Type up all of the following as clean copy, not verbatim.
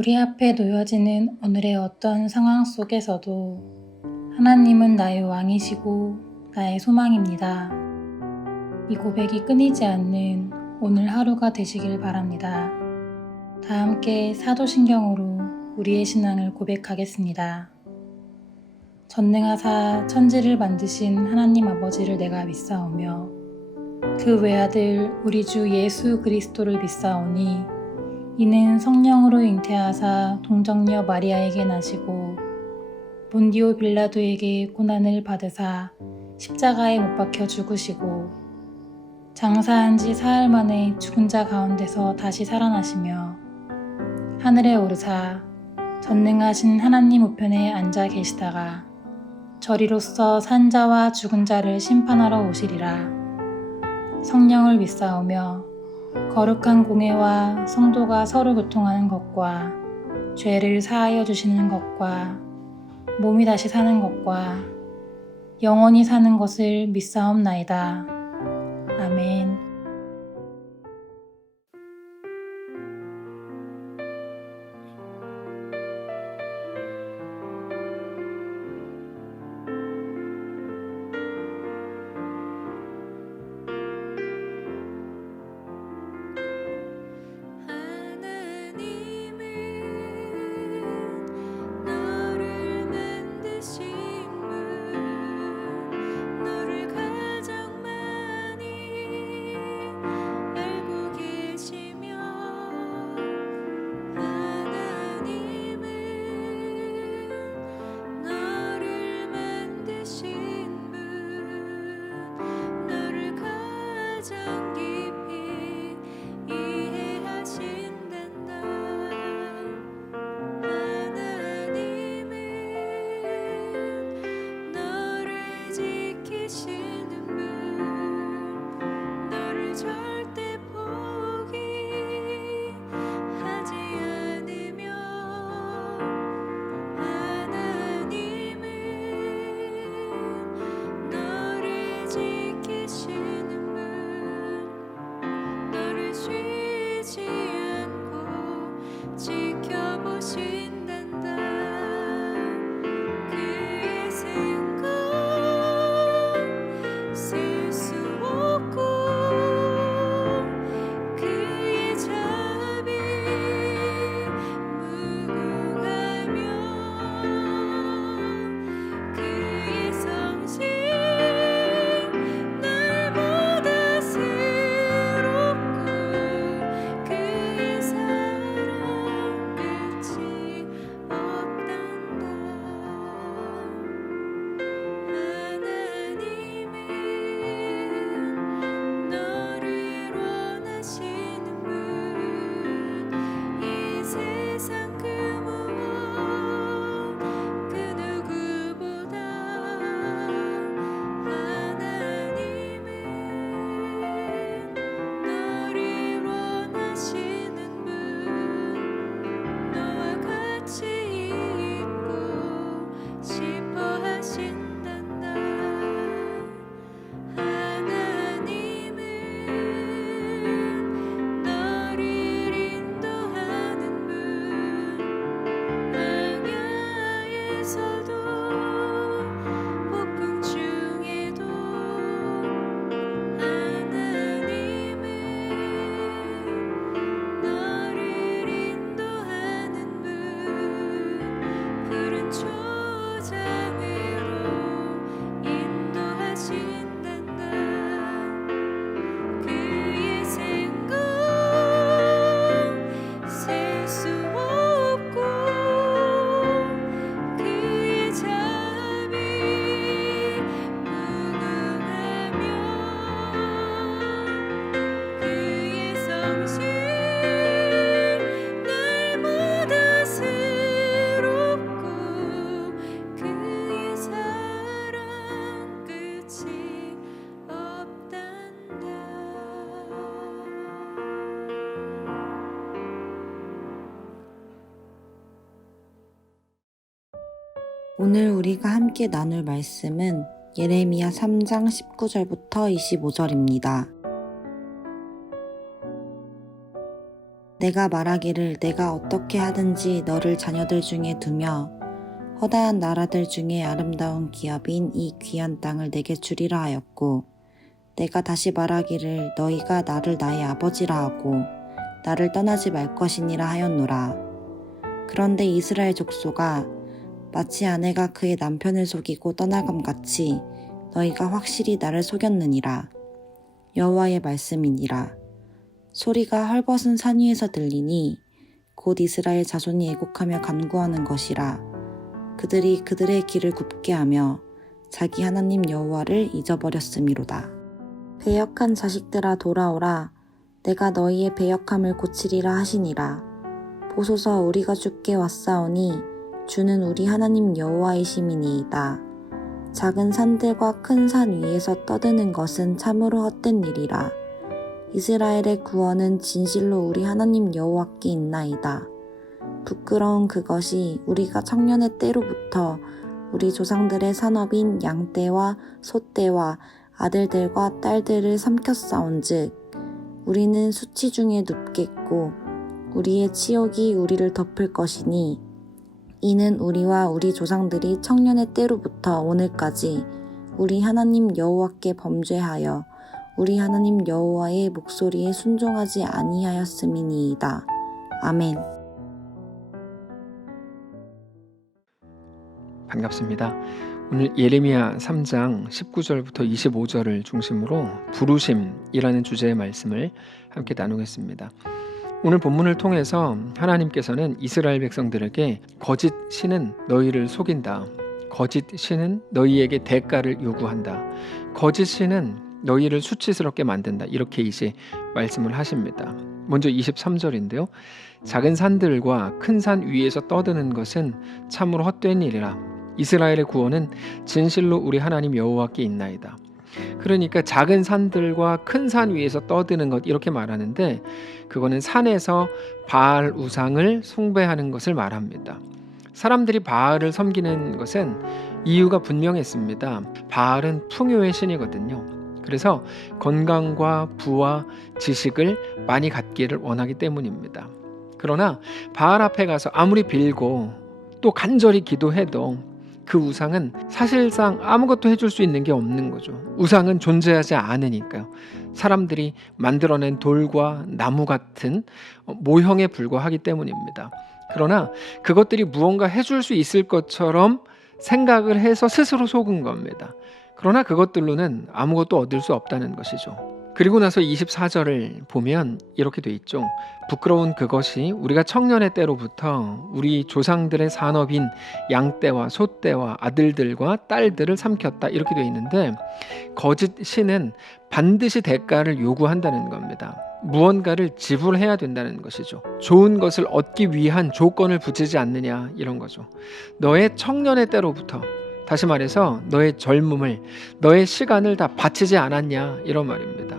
우리 앞에 놓여지는 오늘의 어떤 상황 속에서도 하나님은 나의 왕이시고 나의 소망입니다. 이 고백이 끊이지 않는 오늘 하루가 되시길 바랍니다. 다 함께 사도신경으로 우리의 신앙을 고백하겠습니다. 전능하사 천지를 만드신 하나님 아버지를 내가 믿사오며 그 외아들 우리 주 예수 그리스도를 믿사오니 이는 성령으로 잉태하사 동정녀 마리아에게 나시고 본디오 빌라도에게 고난을 받으사 십자가에 못 박혀 죽으시고 장사한 지 사흘 만에 죽은 자 가운데서 다시 살아나시며 하늘에 오르사 전능하신 하나님 우편에 앉아 계시다가 저리로서 산 자와 죽은 자를 심판하러 오시리라. 성령을 믿사오며 거룩한 공회와 성도가 서로 교통하는 것과 죄를 사하여 주시는 것과 몸이 다시 사는 것과 영원히 사는 것을 믿사옵나이다. 아멘. 오늘 우리가 함께 나눌 말씀은 예레미야 3장 19절부터 25절입니다. 내가 말하기를 내가 어떻게 하든지 너를 자녀들 중에 두며 허다한 나라들 중에 아름다운 기업인 이 귀한 땅을 내게 주리라 하였고 내가 다시 말하기를 너희가 나를 나의 아버지라 하고 나를 떠나지 말 것이니라 하였노라. 그런데 이스라엘 족속아 마치 아내가 그의 남편을 속이고 떠나감같이 너희가 확실히 나를 속였느니라. 여호와의 말씀이니라. 소리가 헐벗은 산 위에서 들리니 곧 이스라엘 자손이 애곡하며 간구하는 것이라. 그들이 그들의 길을 굽게 하며 자기 하나님 여호와를 잊어버렸음이로다. 배역한 자식들아 돌아오라. 내가 너희의 배역함을 고치리라 하시니라. 보소서 우리가 주께 왔사오니 주는 우리 하나님 여호와이심이니이다. 작은 산들과 큰 산 위에서 떠드는 것은 참으로 헛된 일이라. 이스라엘의 구원은 진실로 우리 하나님 여호와께 있나이다. 부끄러운 그것이 우리가 청년의 때로부터 우리 조상들의 산업인 양떼와 소떼와 아들들과 딸들을 삼켰사온즉 우리는 수치 중에 눕겠고 우리의 치욕이 우리를 덮을 것이니 이는 우리와 우리 조상들이 청년의 때로부터 오늘까지 우리 하나님 여호와께 범죄하여 우리 하나님 여호와의 목소리에 순종하지 아니하였음이니이다. 아멘. 반갑습니다. 오늘 예레미야 3장 19절부터 25절을 중심으로 부르심이라는 주제의 말씀을 함께 나누겠습니다. 오늘 본문을 통해서 하나님께서는 이스라엘 백성들에게 거짓 신은 너희를 속인다. 거짓 신은 너희에게 대가를 요구한다. 거짓 신은 너희를 수치스럽게 만든다. 이렇게 이제 말씀을 하십니다. 먼저 23절인데요. 작은 산들과 큰 산 위에서 떠드는 것은 참으로 헛된 일이라. 이스라엘의 구원은 진실로 우리 하나님 여호와께 있나이다. 그러니까 작은 산들과 큰 산 위에서 떠드는 것 이렇게 말하는데 그거는 산에서 바알 우상을 숭배하는 것을 말합니다. 사람들이 바알을 섬기는 것은 이유가 분명했습니다. 바알은 풍요의 신이거든요. 그래서 건강과 부와 지식을 많이 갖기를 원하기 때문입니다. 그러나 바알 앞에 가서 아무리 빌고 또 간절히 기도해도 그 우상은 사실상 아무것도 해줄 수 있는 게 없는 거죠. 우상은 존재하지 않으니까요. 사람들이 만들어낸 돌과 나무 같은 모형에 불과하기 때문입니다. 그러나 그것들이 무언가 해줄 수 있을 것처럼 생각을 해서 스스로 속은 겁니다. 그러나 그것들로는 아무것도 얻을 수 없다는 것이죠. 그리고 나서 24절을 보면 이렇게 돼 있죠. 부끄러운 그것이 우리가 청년의 때로부터 우리 조상들의 산업인 양떼와 소떼와 아들들과 딸들을 삼켰다. 이렇게 돼 있는데 거짓 신은 반드시 대가를 요구한다는 겁니다. 무언가를 지불해야 된다는 것이죠. 좋은 것을 얻기 위한 조건을 붙이지 않느냐 이런 거죠. 너의 청년의 때로부터 다시 말해서 너의 젊음을 너의 시간을 다 바치지 않았냐 이런 말입니다.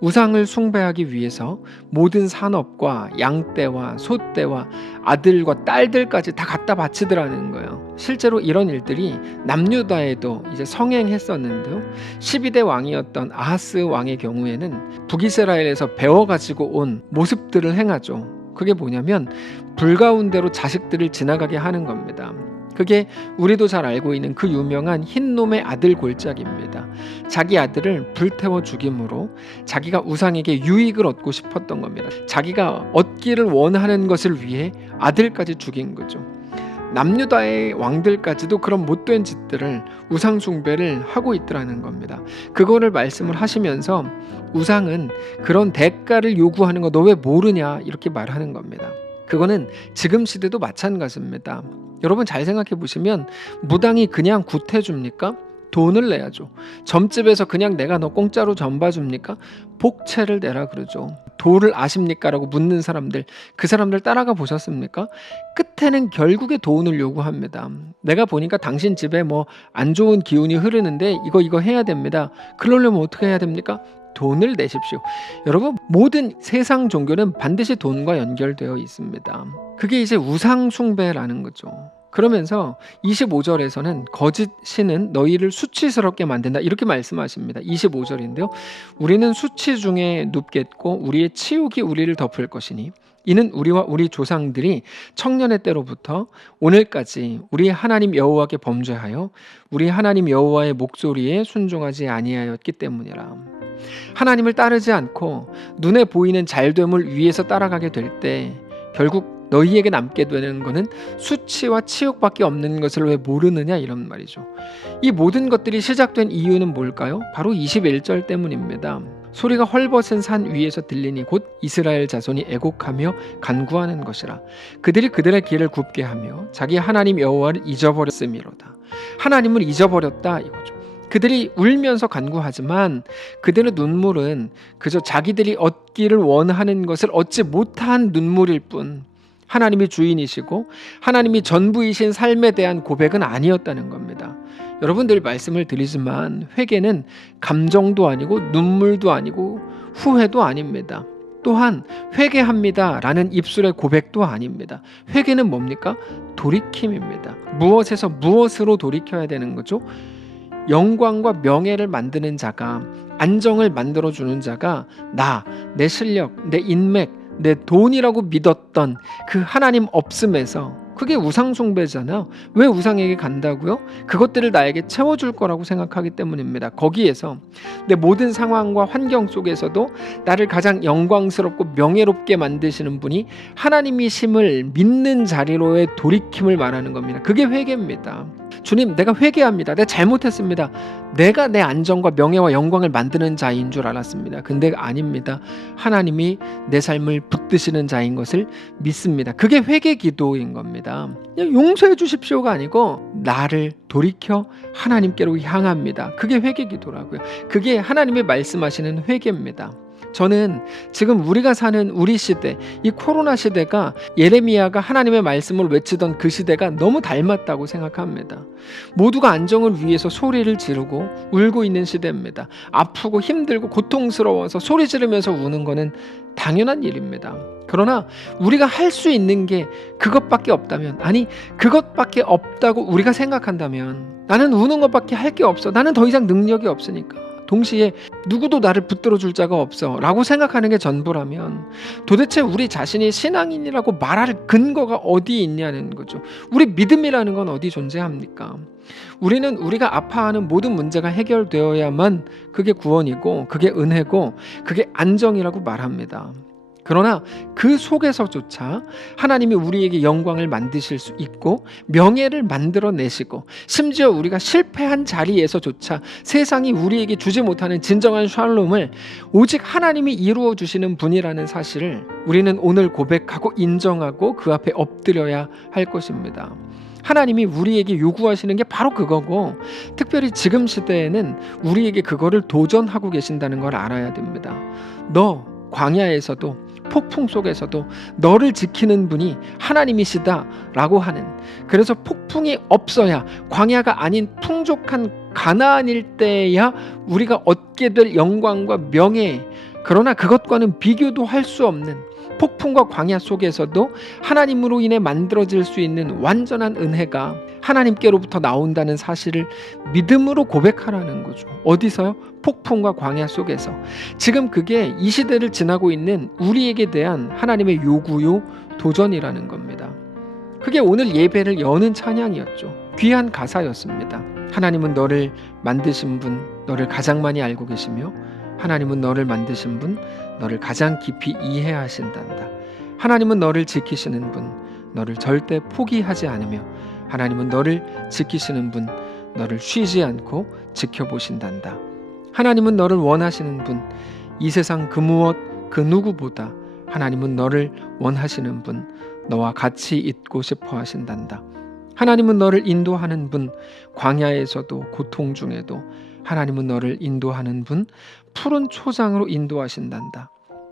우상을 숭배하기 위해서 모든 산업과 양떼와 소떼와 아들과 딸들까지 다 갖다 바치더라는 거예요. 실제로 이런 일들이 남유다에도 이제 성행했었는데요. 12대 왕이었던 아하스 왕의 경우에는 북이스라엘에서 배워가지고 온 모습들을 행하죠. 그게 뭐냐면 불 가운데로 자식들을 지나가게 하는 겁니다. 그게 우리도 잘 알고 있는 그 유명한 흰놈의 아들 골짜기입니다. 자기 아들을 불태워 죽임으로 자기가 우상에게 유익을 얻고 싶었던 겁니다. 자기가 얻기를 원하는 것을 위해 아들까지 죽인 거죠. 남유다의 왕들까지도 그런 못된 짓들을 우상 숭배를 하고 있더라는 겁니다. 그거를 말씀을 하시면서 우상은 그런 대가를 요구하는 거 너 왜 모르냐 이렇게 말하는 겁니다. 그거는 지금 시대도 마찬가지입니다. 여러분 잘 생각해 보시면 무당이 그냥 굿해줍니까? 돈을 내야죠. 점집에서 그냥 내가 너 공짜로 점 봐줍니까? 복채를 내라 그러죠. 도를 아십니까? 라고 묻는 사람들, 그 사람들 따라가 보셨습니까? 끝에는 결국에 돈을 요구합니다. 내가 보니까 당신 집에 뭐 안 좋은 기운이 흐르는데 이거 해야 됩니다. 그러려면 어떻게 해야 됩니까? 돈을 내십시오. 여러분 모든 세상 종교는 반드시 돈과 연결되어 있습니다. 그게 이제 우상 숭배라는 거죠. 그러면서 25절에서는 거짓 신은 너희를 수치스럽게 만든다 이렇게 말씀하십니다. 25절인데요. 우리는 수치 중에 눕겠고 우리의 치욕이 우리를 덮을 것이니 이는 우리와 우리 조상들이 청년의 때로부터 오늘까지 우리 하나님 여호와께 범죄하여 우리 하나님 여호와의 목소리에 순종하지 아니하였기 때문이라. 하나님을 따르지 않고 눈에 보이는 잘됨을 위해서 따라가게 될 때 결국 너희에게 남게 되는 것은 수치와 치욕밖에 없는 것을 왜 모르느냐 이런 말이죠. 이 모든 것들이 시작된 이유는 뭘까요? 바로 21절 때문입니다. 소리가 헐벗은 산 위에서 들리니 곧 이스라엘 자손이 애곡하며 간구하는 것이라. 그들이 그들의 길을 굽게 하며 자기 하나님 여호와를 잊어버렸음이로다. 하나님을 잊어버렸다 이거죠. 그들이 울면서 간구하지만 그들의 눈물은 그저 자기들이 얻기를 원하는 것을 얻지 못한 눈물일 뿐 하나님이 주인이시고 하나님이 전부이신 삶에 대한 고백은 아니었다는 겁니다. 여러분들 말씀을 드리지만 회개는 감정도 아니고 눈물도 아니고 후회도 아닙니다. 또한 회개합니다 라는 입술의 고백도 아닙니다. 회개는 뭡니까? 돌이킴입니다. 무엇에서 무엇으로 돌이켜야 되는 거죠? 영광과 명예를 만드는 자가, 안정을 만들어주는 자가 내 실력, 내 인맥, 내 돈이라고 믿었던 그 하나님 없음에서, 그게 우상숭배잖아요. 왜 우상에게 간다고요? 그것들을 나에게 채워줄 거라고 생각하기 때문입니다. 거기에서 내 모든 상황과 환경 속에서도 나를 가장 영광스럽고 명예롭게 만드시는 분이 하나님이심을 믿는 자리로의 돌이킴을 말하는 겁니다. 그게 회개입니다. 주님, 내가 회개합니다. 내가 잘못했습니다. 내가 내 안정과 명예와 영광을 만드는 자인 줄 알았습니다. 근데 아닙니다. 하나님이 내 삶을 붙드시는 자인 것을 믿습니다. 그게 회개 기도인 겁니다. 그냥 용서해 주십시오가 아니고 나를 돌이켜 하나님께로 향합니다. 그게 회개 기도라고요. 그게 하나님이 말씀하시는 회개입니다. 저는 지금 우리가 사는 우리 시대, 이 코로나 시대가 예레미야가 하나님의 말씀을 외치던 그 시대가 너무 닮았다고 생각합니다. 모두가 안정을 위해서 소리를 지르고 울고 있는 시대입니다. 아프고 힘들고 고통스러워서 소리 지르면서 우는 거는 당연한 일입니다. 그러나 우리가 할 수 있는 게 그것밖에 없다면, 아니 그것밖에 없다고 우리가 생각한다면, 나는 우는 것밖에 할 게 없어, 나는 더 이상 능력이 없으니까, 동시에 누구도 나를 붙들어 줄 자가 없어 라고 생각하는 게 전부라면 도대체 우리 자신이 신앙인이라고 말할 근거가 어디 있냐는 거죠. 우리 믿음이라는 건 어디 존재합니까? 우리는 우리가 아파하는 모든 문제가 해결되어야만 그게 구원이고 그게 은혜고 그게 안정이라고 말합니다. 그러나 그 속에서조차 하나님이 우리에게 영광을 만드실 수 있고 명예를 만들어내시고 심지어 우리가 실패한 자리에서조차 세상이 우리에게 주지 못하는 진정한 샬롬을 오직 하나님이 이루어 주시는 분이라는 사실을 우리는 오늘 고백하고 인정하고 그 앞에 엎드려야 할 것입니다. 하나님이 우리에게 요구하시는 게 바로 그거고, 특별히 지금 시대에는 우리에게 그거를 도전하고 계신다는 걸 알아야 됩니다. 너 광야에서도 폭풍 속에서도 너를 지키는 분이 하나님이시다 라고 하는, 그래서 폭풍이 없어야, 광야가 아닌 풍족한 가나안일 때야 우리가 얻게 될 영광과 명예, 그러나 그것과는 비교도 할 수 없는 폭풍과 광야 속에서도 하나님으로 인해 만들어질 수 있는 완전한 은혜가 하나님께로부터 나온다는 사실을 믿음으로 고백하라는 거죠. 어디서요? 폭풍과 광야 속에서. 지금 그게 이 시대를 지나고 있는 우리에게 대한 하나님의 요구요, 도전이라는 겁니다. 그게 오늘 예배를 여는 찬양이었죠. 귀한 가사였습니다. 하나님은 너를 만드신 분, 너를 가장 많이 알고 계시며, 하나님은 너를 만드신 분, 너를 가장 깊이 이해하신단다. 하나님은 너를 지키시는 분, 너를 절대 포기하지 않으며, 하나님은 너를 지키시는 분, 너를 쉬지 않고 지켜보신단다. 하나님은 너를 원하시는 분, 이 세상 그 무엇 그 누구보다 하나님은 너를 원하시는 분, 너와 같이 있고 싶어 하신단다. 하나님은 너를 인도하는 분, 광야에서도 고통 중에도 하나님은 너를 인도하는 분, 푸른 초장으로 인도하신단다.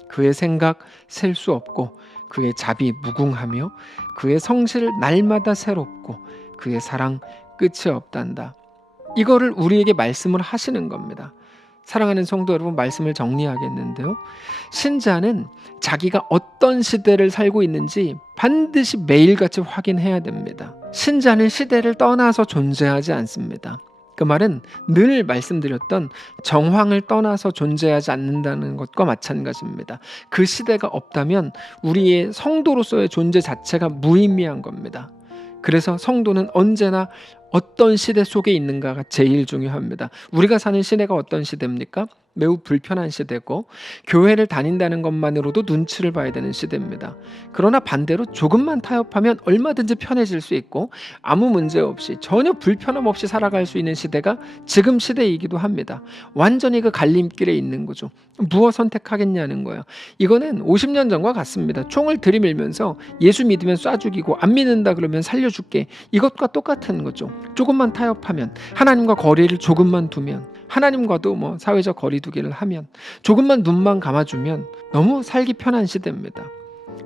그의 생각 셀 수 없고 그의 자비 무궁하며 그의 성실 날마다 새롭고 그의 사랑 끝이 없단다. 이거를 우리에게 말씀을 하시는 겁니다. 사랑하는 성도 여러분, 말씀을 정리하겠는데요. 신자는 자기가 어떤 시대를 살고 있는지 반드시 매일같이 확인해야 됩니다. 신자는 시대를 떠나서 존재하지 않습니다. 그 말은 늘 말씀드렸던 정황을 떠나서 존재하지 않는다는 것과 마찬가지입니다. 그 시대가 없다면 우리의 성도로서의 존재 자체가 무의미한 겁니다. 그래서 성도는 언제나 어떤 시대 속에 있는가가 제일 중요합니다. 우리가 사는 시대가 어떤 시대입니까? 매우 불편한 시대고 교회를 다닌다는 것만으로도 눈치를 봐야 되는 시대입니다. 그러나 반대로 조금만 타협하면 얼마든지 편해질 수 있고 아무 문제 없이 전혀 불편함 없이 살아갈 수 있는 시대가 지금 시대이기도 합니다. 완전히 그 갈림길에 있는 거죠. 무엇 선택하겠냐는 거예요. 이거는 50년 전과 같습니다. 총을 들이밀면서 예수 믿으면 쏴 죽이고 안 믿는다 그러면 살려줄게. 이것과 똑같은 거죠. 조금만 타협하면, 하나님과 거리를 조금만 두면, 하나님과도 사회적 거리두기를 하면, 조금만 눈만 감아주면 너무 살기 편한 시대입니다.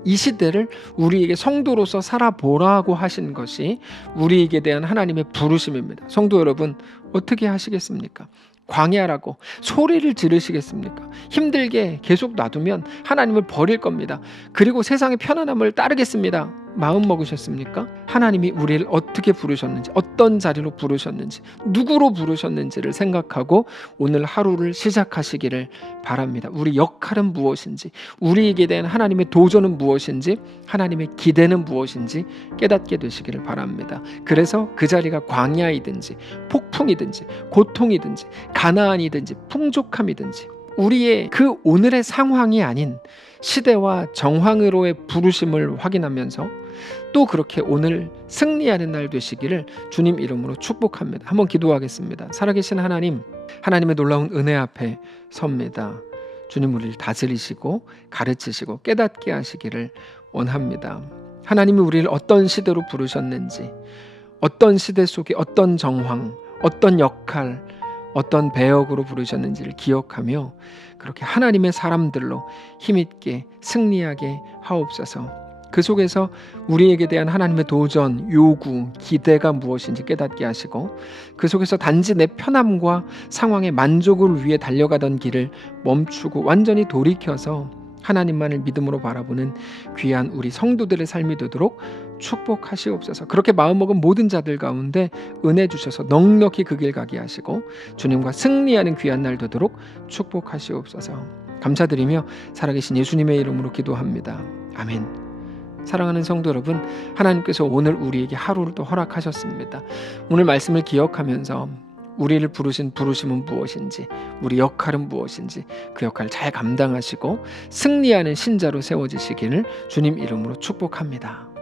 이 시대를 우리에게 성도로서 살아보라고 하신 것이 우리에게 대한 하나님의 부르심입니다. 성도 여러분, 어떻게 하시겠습니까? 광야라고 소리를 지르시겠습니까? 힘들게 계속 놔두면 하나님을 버릴 겁니다. 그리고 세상의 편안함을 따르겠습니다. 마음 먹으셨습니까? 하나님이 우리를 어떻게 부르셨는지, 어떤 자리로 부르셨는지, 누구로 부르셨는지를 생각하고 오늘 하루를 시작하시기를 바랍니다. 우리 역할은 무엇인지, 우리에게 대한 하나님의 도전은 무엇인지, 하나님의 기대는 무엇인지 깨닫게 되시기를 바랍니다. 그래서 그 자리가 광야이든지 폭풍이든지 고통이든지 가나안이든지 풍족함이든지 우리의 그 오늘의 상황이 아닌 시대와 정황으로의 부르심을 확인하면서 또 그렇게 오늘 승리하는 날 되시기를 주님 이름으로 축복합니다. 한번 기도하겠습니다. 살아계신 하나님, 하나님의 놀라운 은혜 앞에 섭니다. 주님 우리를 다스리시고 가르치시고 깨닫게 하시기를 원합니다. 하나님이 우리를 어떤 시대로 부르셨는지, 어떤 시대 속에 어떤 정황, 어떤 역할, 어떤 배역으로 부르셨는지를 기억하며 그렇게 하나님의 사람들로 힘있게 승리하게 하옵소서. 그 속에서 우리에게 대한 하나님의 도전, 요구, 기대가 무엇인지 깨닫게 하시고 그 속에서 단지 내 편함과 상황의 만족을 위해 달려가던 길을 멈추고 완전히 돌이켜서 하나님만을 믿음으로 바라보는 귀한 우리 성도들의 삶이 되도록 축복하시옵소서. 그렇게 마음먹은 모든 자들 가운데 은혜 주셔서 넉넉히 그 길 가게 하시고 주님과 승리하는 귀한 날 되도록 축복하시옵소서. 감사드리며 살아계신 예수님의 이름으로 기도합니다. 아멘. 사랑하는 성도 여러분, 하나님께서 오늘 우리에게 하루를 또 허락하셨습니다. 오늘 말씀을 기억하면서 우리를 부르신 부르심은 무엇인지, 우리 역할은 무엇인지 그 역할을 잘 감당하시고 승리하는 신자로 세워지시기를 주님 이름으로 축복합니다.